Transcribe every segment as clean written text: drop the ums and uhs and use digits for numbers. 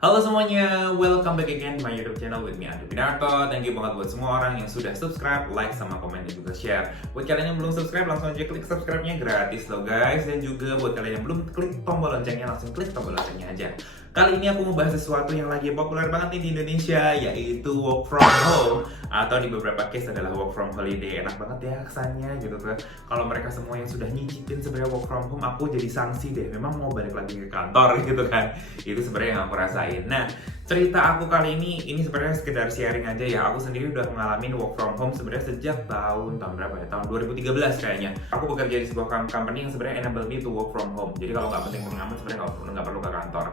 Halo semuanya, welcome back again to my YouTube channel with me Andrew Pinarto. Thank you banget buat semua orang yang sudah subscribe, like, sama komen dan juga share. Buat kalian yang belum subscribe, langsung aja klik subscribe-nya, gratis loh guys. Dan juga buat kalian yang belum klik tombol loncengnya, langsung klik tombol loncengnya aja. Kali ini aku mau bahas sesuatu yang lagi populer banget nih di Indonesia, yaitu work from home. Atau di beberapa case adalah work from holiday. Enak banget ya kesannya gitu kan. Kalau mereka semua yang sudah nyicipin sebenarnya work from home, aku jadi sanksi deh. Memang mau balik lagi ke kantor gitu kan. Itu sebenarnya yang aku rasain. Nah, cerita aku kali ini sebenarnya sekedar sharing aja ya. Aku sendiri udah ngalamin work from home sebenarnya sejak tahun berapa ya? Tahun 2013 kayaknya. Aku bekerja di sebuah company yang sebenarnya enable me to work from home. Jadi kalau nggak penting amat sebenarnya nggak perlu ke kantor.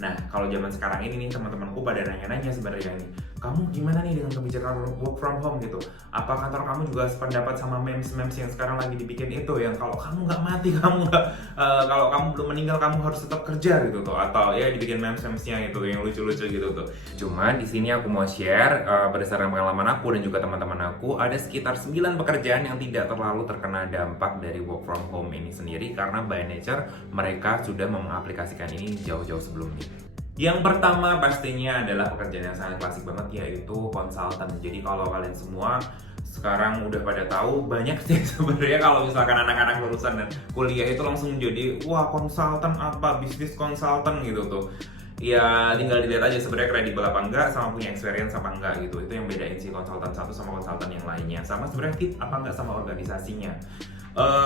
Nah, kalau zaman sekarang ini nih teman-temanku pada nanya-nanya sebenarnya nih, kamu gimana nih dengan kebijakan work from home gitu? Apa kantor kamu juga sependapat sama memes-memes yang sekarang lagi dibikin itu yang kalau kamu nggak mati, kamu nggak kalau kamu belum meninggal kamu harus tetap kerja gitu tuh, atau ya dibikin memes-memesnya gitu yang lucu-lucu gitu tuh. Cuman di sini aku mau share berdasarkan pengalaman aku dan juga teman-teman aku, ada sekitar 9 pekerjaan yang tidak terlalu terkena dampak dari work from home ini sendiri karena by nature mereka sudah mengaplikasikan ini jauh-jauh sebelumnya. Yang pertama pastinya adalah pekerjaan yang sangat klasik banget, yaitu konsultan. Jadi kalau kalian semua sekarang udah pada tahu, banyak sih sebenarnya kalau misalkan anak-anak lulusan dan kuliah itu langsung jadi wah konsultan apa, bisnis konsultan gitu tuh. Ya tinggal dilihat aja sebenarnya kredibel apa enggak, sama punya experience apa enggak gitu. Itu yang bedain si konsultan satu sama konsultan yang lainnya. Sama sebenarnya fit apa enggak sama organisasinya.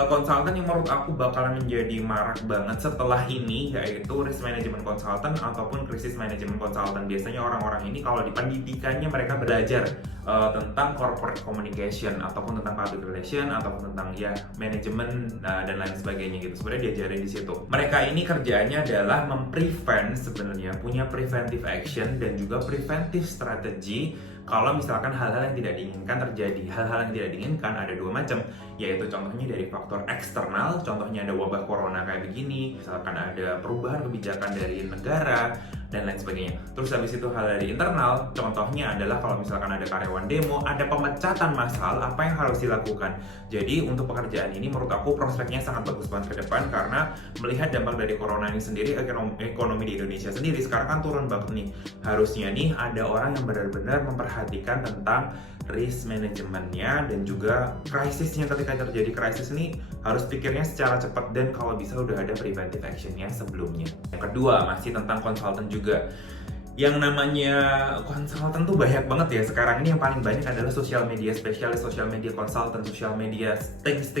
Konsultan yang menurut aku bakalan menjadi marak banget setelah ini yaitu risk management consultant ataupun crisis management consultant. Biasanya orang-orang ini kalau di pendidikannya mereka belajar tentang corporate communication ataupun tentang public relation ataupun tentang ya manajemen dan lain sebagainya gitu. Sebenarnya diajarin di situ. Mereka ini kerjaannya adalah memprevent, sebenarnya punya preventive action dan juga preventive strategy kalau misalkan hal-hal yang tidak diinginkan terjadi. Hal-hal yang tidak diinginkan ada dua macam, yaitu contohnya dari faktor eksternal, contohnya ada wabah corona kayak begini, misalkan ada perubahan kebijakan dari negara dan lain sebagainya. Terus habis itu hal dari internal, contohnya adalah kalau misalkan ada karyawan demo, ada pemecatan massal, apa yang harus dilakukan. Jadi untuk pekerjaan ini menurut aku prospeknya sangat bagus banget ke depan karena melihat dampak dari corona ini sendiri, ekonomi di Indonesia sendiri sekarang kan turun banget nih. Harusnya nih ada orang yang benar-benar memperhatikan tentang risk manajemennya dan juga krisisnya. Ketika terjadi krisis ini harus pikirnya secara cepat dan kalau bisa udah ada preventive actionnya sebelumnya. Yang kedua masih tentang konsultan juga. Yang namanya konsultan tuh banyak banget ya sekarang ini. Yang paling banyak adalah social media spesialis, social media consultant, social media things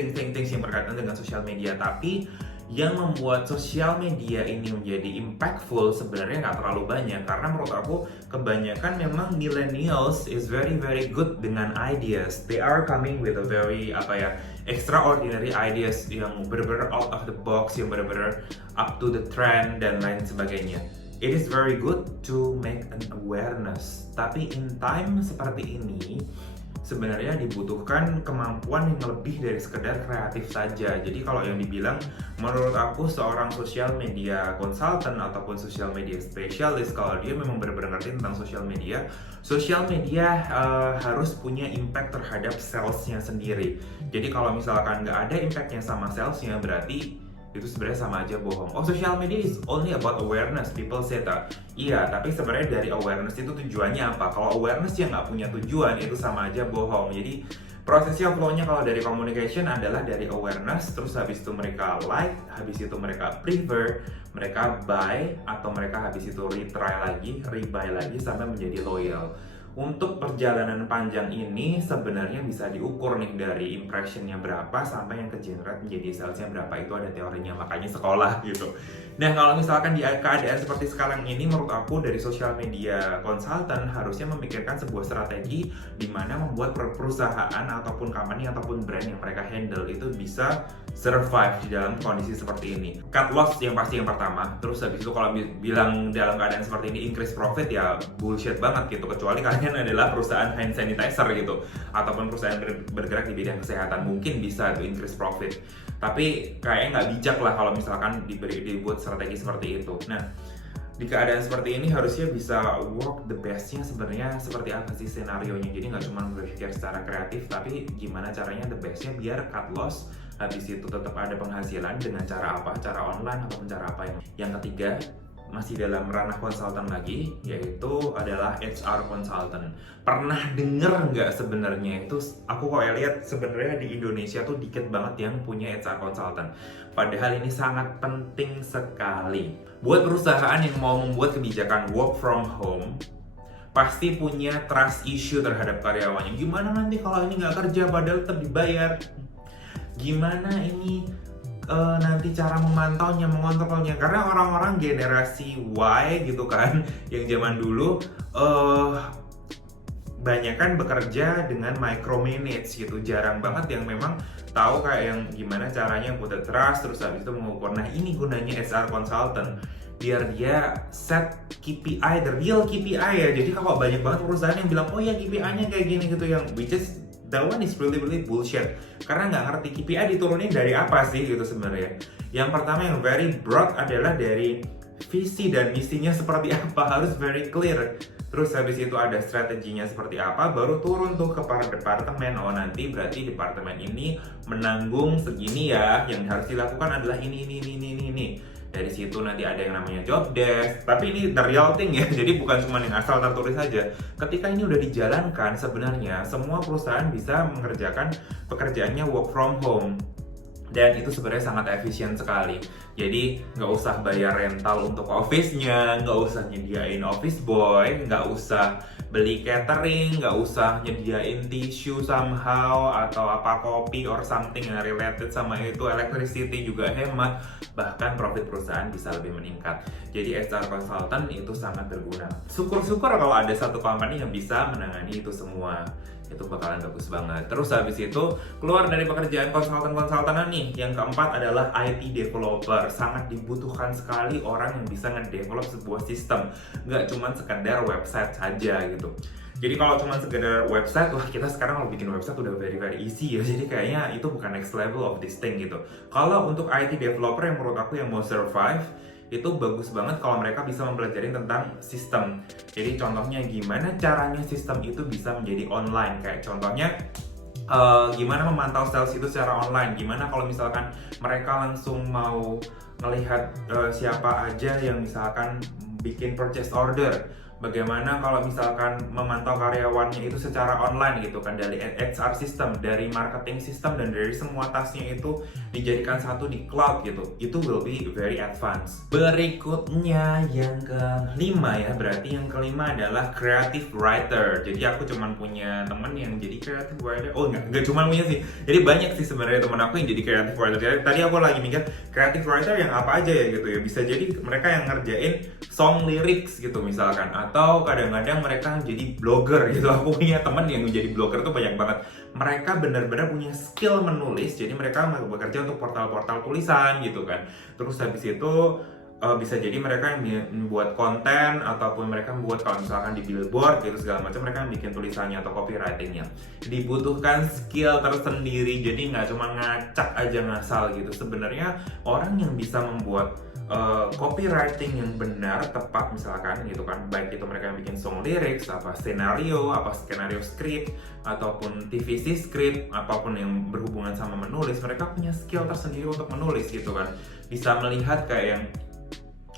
yang berkaitan dengan social media. Tapi yang membuat sosial media ini menjadi impactful sebenarnya nggak terlalu banyak karena menurut aku kebanyakan memang millennials is very good dengan ideas. They are coming with a very extraordinary ideas yang benar-benar out of the box, yang benar-benar up to the trend dan lain sebagainya. It is very good to make an awareness, tapi in time seperti ini sebenarnya dibutuhkan kemampuan yang lebih dari sekedar kreatif saja. Jadi kalau yang dibilang, menurut aku seorang social media consultant ataupun social media specialist, kalau dia memang benar-benar ngerti tentang social media harus punya impact terhadap salesnya sendiri. Jadi kalau misalkan nggak ada impactnya sama salesnya, berarti itu sebenarnya sama aja bohong. Oh, social media is only about awareness, people say that. Iya, tapi sebenarnya dari awareness itu tujuannya apa? Kalau awareness yang nggak punya tujuan, itu sama aja bohong. Jadi prosesnya, flow-nya kalau dari communication adalah dari awareness, terus habis itu mereka like, habis itu mereka prefer, mereka buy, atau mereka habis itu retry lagi, rebuy lagi, sampai menjadi loyal. Untuk perjalanan panjang ini sebenarnya bisa diukur nih dari impressionnya berapa sampai yang ke-generate menjadi salesnya berapa. Itu ada teorinya, makanya sekolah gitu. Nah kalau misalkan di keadaan seperti sekarang ini, menurut aku dari social media consultant harusnya memikirkan sebuah strategi di mana membuat perusahaan ataupun company ataupun brand yang mereka handle itu bisa survive di dalam kondisi seperti ini. Cut loss yang pasti yang pertama. Terus habis itu kalau bilang dalam keadaan seperti ini increase profit, ya bullshit banget gitu. Kecuali kalian adalah perusahaan hand sanitizer gitu, ataupun perusahaan bergerak di bidang kesehatan, mungkin bisa tuh increase profit. Tapi kayaknya nggak bijak lah kalau misalkan dibuat strategi seperti itu. Nah, di keadaan seperti ini harusnya bisa work the bestnya sebenarnya seperti apa sih senarionya. Jadi nggak cuma berpikir secara kreatif, tapi gimana caranya the bestnya biar cut loss, habis itu tetap ada penghasilan dengan cara apa, cara online ataupun cara apa. Yang ketiga, masih dalam ranah konsultan lagi, yaitu adalah HR consultant. Pernah denger nggak sebenarnya itu? Aku kok lihat sebenarnya di Indonesia tuh dikit banget yang punya HR consultant. Padahal ini sangat penting sekali. Buat perusahaan yang mau membuat kebijakan work from home, pasti punya trust issue terhadap karyawannya. Gimana nanti kalau ini nggak kerja padahal tetap dibayar? Gimana ini nanti cara memantaunya, mengontrolnya? Karena orang-orang generasi Y gitu kan, yang zaman dulu banyak kan bekerja dengan micromanage gitu, jarang banget yang memang tahu kayak yang gimana caranya buat trust, terus habis itu mengukur. Nah ini gunanya HR consultant, biar dia set KPI, the real KPI ya. Jadi kalau banyak banget perusahaan yang bilang, oh ya KPI-nya kayak gini gitu, yang which is that one is really bullshit. Karena nggak ngerti KPI diturunin dari apa sih gitu sebenarnya. Yang pertama yang very broad adalah dari visi dan misinya seperti apa, harus very clear. Terus habis itu ada strateginya seperti apa, baru turun tuh ke para departemen. Oh nanti berarti departemen ini menanggung segini ya, yang harus dilakukan adalah ini. Dari situ nanti ada yang namanya job desk, tapi ini the real thing ya, jadi bukan cuma yang asal tertulis saja. Ketika ini udah dijalankan, sebenarnya semua perusahaan bisa mengerjakan pekerjaannya work from home. Dan itu sebenarnya sangat efisien sekali. Jadi nggak usah bayar rental untuk office-nya, nggak usah nyediain office boy, nggak usah beli catering, nggak usah nyediain tisu somehow atau apa kopi or something yang related sama itu. Electricity juga hemat, bahkan profit perusahaan bisa lebih meningkat. Jadi HR consultant itu sangat berguna. Syukur-syukur kalau ada satu company yang bisa menangani itu semua, itu bakalan bagus banget. Terus habis itu keluar dari pekerjaan konsultan-konsultanan nih, yang keempat adalah IT developer. Sangat dibutuhkan sekali orang yang bisa ngedevelop sebuah sistem, nggak cuma sekedar website saja gitu. Jadi kalau cuma sekedar website, wah kita sekarang mau bikin website udah very easy ya. Jadi kayaknya itu bukan next level of this thing gitu. Kalau untuk IT developer yang menurut aku yang mau survive, itu bagus banget kalau mereka bisa mempelajari tentang sistem. Jadi contohnya gimana caranya sistem itu bisa menjadi online. Kayak contohnya gimana memantau sales itu secara online. Gimana kalau misalkan mereka langsung mau melihat siapa aja yang misalkan bikin purchase order. Bagaimana kalau misalkan memantau karyawannya itu secara online gitu kan, dari HR system, dari marketing system, dan dari semua tasnya itu dijadikan satu di cloud gitu. Itu will be very advanced. Berikutnya yang kelima ya, berarti yang kelima adalah creative writer. Jadi aku cuman punya temen yang jadi creative writer. Oh enggak cuma punya sih. Jadi banyak sih sebenarnya temen aku yang jadi creative writer. Jadi, tadi aku lagi mikir creative writer yang apa aja ya gitu ya. Bisa jadi mereka yang ngerjain song lyrics gitu misalkan, atau kadang-kadang mereka jadi blogger gitu. Aku punya temen yang menjadi blogger tuh banyak banget. Mereka benar-benar punya skill menulis, jadi mereka bekerja untuk portal-portal tulisan gitu kan. Terus habis itu bisa jadi mereka yang membuat konten, ataupun mereka membuat kalau misalkan di billboard gitu segala macam, mereka yang bikin tulisannya atau copywritingnya. Dibutuhkan skill tersendiri, jadi nggak cuma ngacak aja ngasal gitu. Sebenarnya orang yang bisa membuat copywriting yang benar, tepat misalkan gitu kan, baik itu mereka yang bikin song lyrics, apa skenario script, ataupun TVC script, apapun yang berhubungan sama menulis, mereka punya skill tersendiri untuk menulis gitu kan. Bisa melihat kayak yang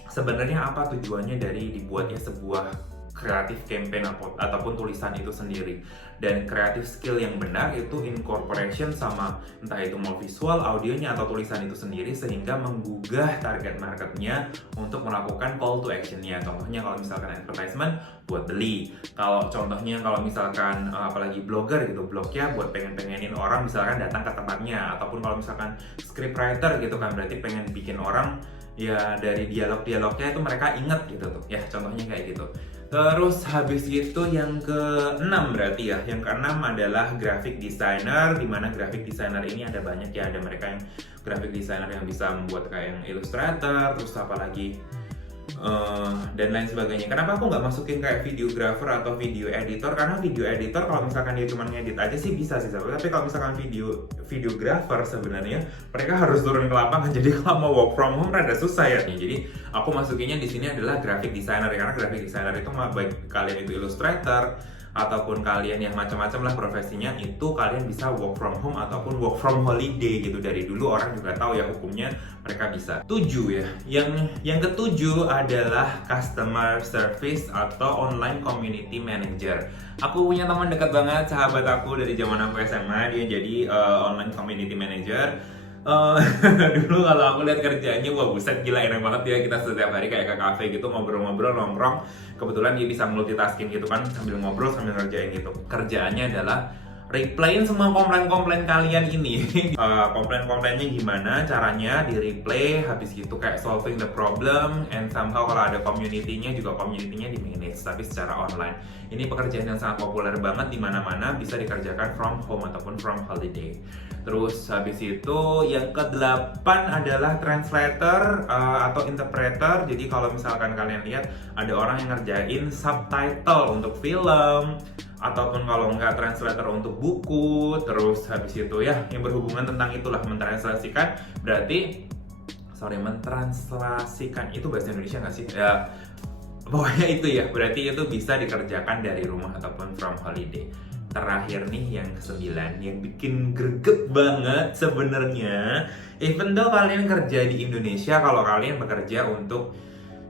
sebenarnya apa tujuannya dari dibuatnya sebuah creative campaign ataupun tulisan itu sendiri. Dan creative skill yang benar itu incorporation sama entah itu mau visual, audionya, atau tulisan itu sendiri, sehingga menggugah target marketnya untuk melakukan call to actionnya. Contohnya kalau misalkan advertisement buat beli, kalau misalkan apalagi blogger gitu, blognya buat pengenin orang misalkan datang ke tempatnya, ataupun kalau misalkan scriptwriter gitu kan, berarti pengen bikin orang ya dari dialog-dialognya itu mereka inget gitu tuh ya, contohnya kayak gitu. Terus habis itu yang ke-6 berarti ya, yang ke-6 adalah graphic designer, dimana graphic designer ini ada banyak ya, ada mereka yang graphic designer yang bisa membuat kayak yang Illustrator, terus apalagi dan lain sebagainya. Kenapa aku nggak masukin kayak videographer atau video editor? Karena video editor kalau misalkan dia cuma ngedit aja sih bisa sih, tapi kalau misalkan videographer sebenarnya mereka harus turun ke lapangan. Jadi kalau mau work from home rada susah ya. Jadi aku masukinnya di sini adalah graphic designer, karena graphic designer itu baik kalian itu Illustrator ataupun kalian yang macam-macam lah profesinya, itu kalian bisa work from home ataupun work from holiday gitu. Dari dulu orang juga tahu ya hukumnya, mereka bisa. 7 ya. Yang ketujuh adalah customer service atau online community manager. Aku punya teman dekat banget, sahabat aku dari zaman aku SMA, dia jadi online community manager. Dulu kalau aku lihat kerjaannya, wah buset gila, enak banget ya. Kita setiap hari kayak ke cafe gitu, ngobrol-ngobrol, nongkrong. Kebetulan dia bisa multitasking gitu kan, sambil ngobrol sambil ngerjain gitu. Kerjaannya adalah replayin semua komplain-komplain kalian ini. Komplain-komplainnya gimana caranya di replay, habis gitu kayak solving the problem, and somehow kalau ada community-nya juga community-nya di manage tapi secara online. Ini pekerjaan yang sangat populer banget di mana-mana, bisa dikerjakan from home ataupun from holiday. Terus habis itu yang ke-8 adalah translator atau interpreter. Jadi kalau misalkan kalian lihat ada orang yang ngerjain subtitle untuk film, ataupun kalau nggak translator untuk buku. Terus habis itu ya yang berhubungan tentang itulah, mentranslasikan. Berarti mentranslasikan itu bahasa Indonesia nggak sih? Ya pokoknya itu ya, berarti itu bisa dikerjakan dari rumah ataupun from holiday. Terakhir nih yang ke-9, yang bikin greget banget sebenarnya. Even though kalian kerja di Indonesia, kalau kalian bekerja untuk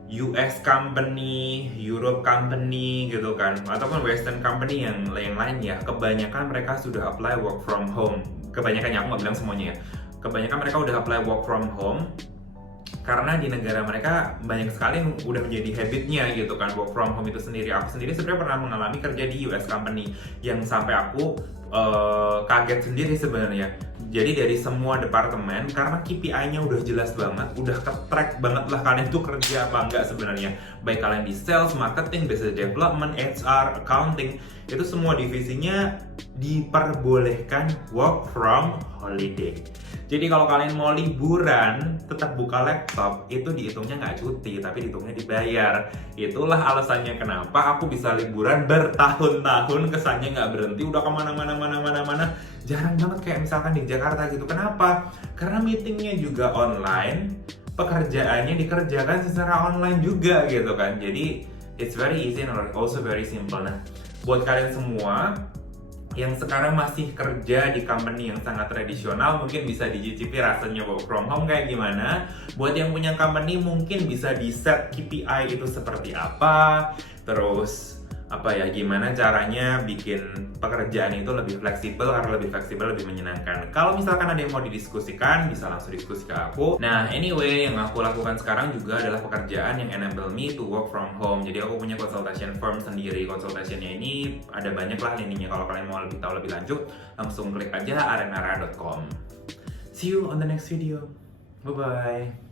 US company, Europe company gitu kan, ataupun Western company yang lain ya, kebanyakan mereka sudah apply work from home. Kebanyakannya, aku nggak bilang semuanya ya. Kebanyakan mereka udah apply work from home karena di negara mereka banyak sekali yang udah menjadi habitnya gitu kan, work from home itu sendiri. Aku sendiri sebenarnya pernah mengalami kerja di US company yang sampai aku kaget sendiri sebenarnya. Jadi dari semua departemen, karena KPI-nya udah jelas banget, udah ke-track banget lah kalian tuh kerja apa enggak sebenarnya. Baik kalian di sales, marketing, business development, HR, accounting, itu semua divisinya diperbolehkan work from holiday. Jadi kalau kalian mau liburan, tetap buka laptop, itu dihitungnya nggak cuti, tapi dihitungnya dibayar. Itulah alasannya kenapa aku bisa liburan bertahun-tahun, kesannya nggak berhenti, udah kemana-mana, jarang banget kayak misalkan di Jakarta gitu. Kenapa? Karena meetingnya juga online, pekerjaannya dikerjakan secara online juga gitu kan. Jadi it's very easy and also very simple. Nah, buat kalian semua yang sekarang masih kerja di company yang sangat tradisional, mungkin bisa dicicipi rasanya work from home kayak gimana. Buat yang punya company, mungkin bisa di set KPI itu seperti apa. Terus gimana caranya bikin pekerjaan itu lebih fleksibel, karena lebih fleksibel lebih menyenangkan. Kalau misalkan ada yang mau didiskusikan, bisa langsung diskusi ke aku. Nah, anyway, yang aku lakukan sekarang juga adalah pekerjaan yang enable me to work from home. Jadi aku punya consultation firm sendiri. Consultationnya ini ada banyak lah lininya. Kalau kalian mau lebih tahu lebih lanjut, langsung klik aja arenara.com. See you on the next video. Bye-bye.